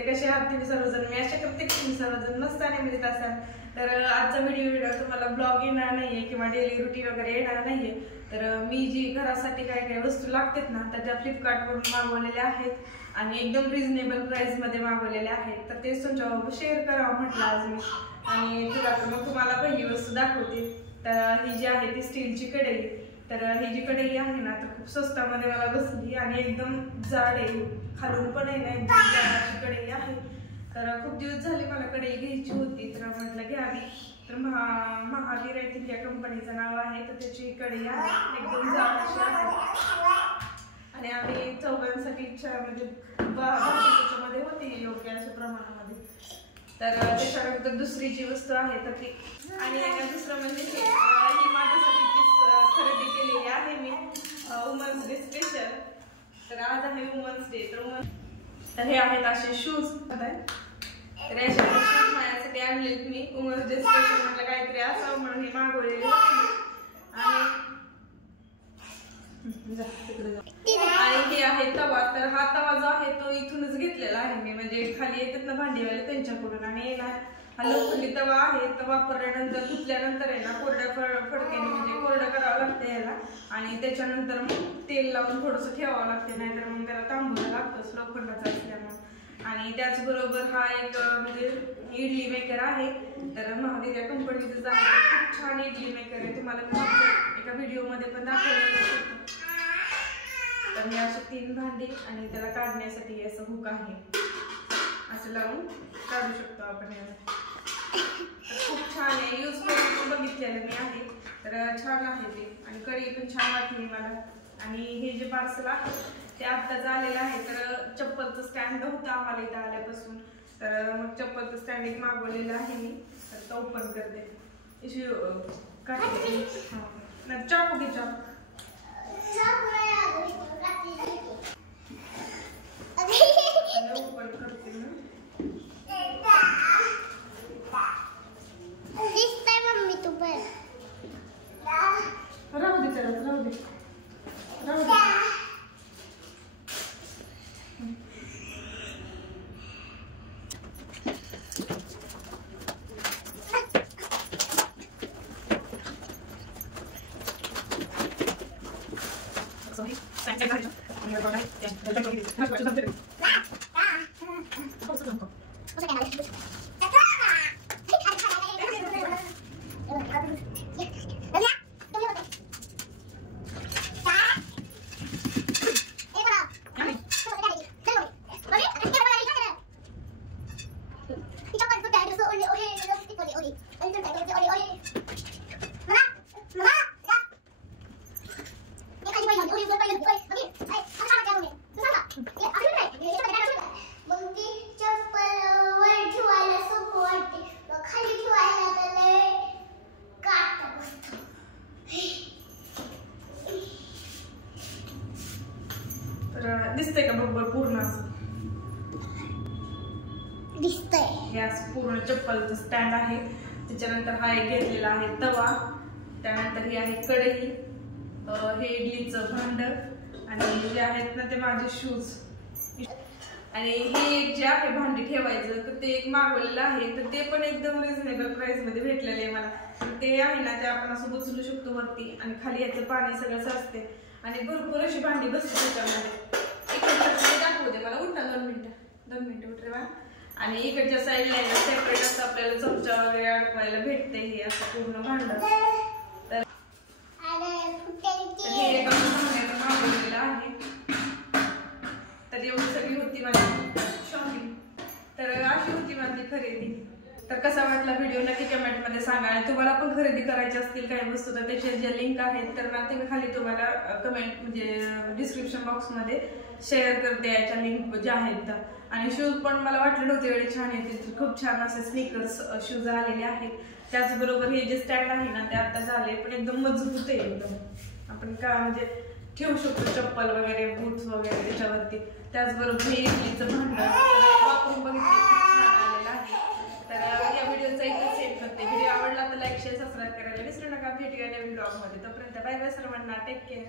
बोलते कसे आहात तुम्ही सर्वजण. मी आशा करते की तुम्ही सर्वजण मस्त आणि मजेत असाल. तर आजचा व्हिडिओ तुम्हाला ब्लॉग येणार नाहीये किंवा डेली रुटीन वगैरे येणार नाहीये. तर मी जी घरासाठी काय काय वस्तू लागतात ना तर त्या फ्लिपकार्टवरून मागवलेल्या आहेत आणि एकदम रिझनेबल प्राइस मध्ये मागवलेल्या आहेत. तर तेच तुमच्याबरोबर शेअर करावं म्हटलं आज मी. आणि तुला तर मग तुम्हाला पहिली वस्तू दाखवते. तर ही जी आहे ती स्टीलची कढई. तर ही जी कढई आहे ना तर खूप स्वस्तामध्ये मला बसली आणि एकदम जाड आहे, खालून पण आहे ना एकदम जाड कढई आहे. तर खूप दिवस झाले मला कढई घ्यायची होती तर म्हटलं घ्यावी. तर महावीर आय थिंक या कंपनीचं नाव आहे. तर त्याची कढई आहे एकदम जाड अशी आहे आणि आम्ही चौघांसाठी म्हणजे त्याच्यामध्ये होती योग्य अशा प्रमाणामध्ये. तर त्याच्यानंतर दुसरी जी वस्तू आहे तर ती आणि दुसरं म्हणजे ही माझ्यासाठी खरेदी केलेली आहे मी वुमन्स डे स्पेशल. तर आज आहे वुमन्स डे. तर हे आहेत असे शूज. तर असे शूज माझ्यासाठी आणलेत मी वुमन्स डे स्पेशल. म्हटलं काहीतरी असावं म्हणून हे मागवलेले आणि हे आहे तवा. तर हा तवा जो आहे तो इथूनच घेतलेला आहे मी, म्हणजे खाली येतात ना भांडीवाले त्यांच्याकडून. आणि ना हा लोखंडी तवा आहे. तर वापरल्यानंतर धुतल्यानंतर आहे ना कोरड्या फडक्याने म्हणजे कोरडं करावं लागतं याला आणि त्याच्यानंतर मग तेल लावून थोडंसं ठेवावं लागते, नाहीतर मग त्याला तांबूला लागतंच लोखंडाचा असल्यामुळे. आणि त्याचबरोबर हा एक म्हणजे इडली मेकर आहे. तर महावीर या कंपनीचं आहे, खूप छान इडली मेकर आहे. तुम्हाला मी एका व्हिडिओमध्ये पण दाखवलेलं. तर हे असे 3 भांडी आणि त्याला काढण्यासाठी असं हुक आहे, असं लावून काढू शकतो आपण याला. खूप छान आहे, यूज करून बघितलेलं मी आहे. तर छान आहे ते आणि कढई पण छान वाटली मला. आणि हे जे पार्सल आहे ते आत्ताच आलेलं आहे. तर चप्पलचं स्टँड होतं आम्हाला इथं आल्यापासून. तर मग चप्पलचं स्टँड एक मागवलेलं आहे मी. तर तो ओपन करते. चाकू घे, चाकू. ओपन करते ना. राहू दे त्याला, राहू दे, राहू दे. दिसतंय का बरोबर पूर्ण असं दिसतंय. हे असं पूर्ण चप्पलचं स्टँड आहे. त्याच्यानंतर हा एक घेतलेला आहे तवा. त्यानंतर ही आहे कढई, हे इडलीचं भांड आणि जे आहेत ना ते माझे शूज. आणि हे एक जे आहे भांडी ठेवायचं तर ते एक मागवलेलं आहे. तर ते पण एकदम रिझनेबल प्राइस मध्ये भेटलेलं आहे मला. ते आहे ना ते आपण असं उचलू शकतो वरती आणि खाली याचं पाणी सगळं साचते आणि भरपूर अशी भांडी बसते त्याच्यामध्ये. दाखवू दे मला, उठ ना 2 मिनिटं उठ रे बा. आणि इकडच्या साईडला सेपरेट असं आपल्याला चमचा वगैरे अडकवायला भेटते. हे असं पूर्ण भांड. तर हे एका भांड्याचं मागवलेलं आहे. तर एवढी सगळी होती माझी शॉपिंग. तर अशी होती माझी खरेदी. तर कसा वाटला व्हिडिओ नक्की कमेंटमध्ये सांगा. आणि तुम्हाला पण खरेदी करायची असतील काही वस्तू तर त्याचे जे लिंक आहेत तर ना ते मी खाली तुम्हाला कमेंट म्हणजे डिस्क्रिप्शन बॉक्समध्ये शेअर करते याच्या लिंक ज्या आहेत. आणि शूज पण मला वाटले नव्हते एवढे छान येतील. खूप छान असे स्निकर्स शूज आलेले आहेत. त्याचबरोबर हे जे स्टँड आहे ना ते आता झाले पण एकदम मजबूत आहे. एकदम आपण का म्हणजे ठेवू शकतो चप्पल वगैरे, बूट्स वगैरे त्याच्यावरती. त्याचबरोबर हे इडलीचं भांड वापरून बघितले, खूप छान आलेलं आहे. तर या व्हिडिओचा इथं सेव्ह करते. व्हिडिओ आवडला तर लाईक, शेअर, सबस्क्राईब करायला विसरू नका. भेटूया नवीन ब्लॉगमध्ये. तोपर्यंत बाय बाय सर्वांना. Take care.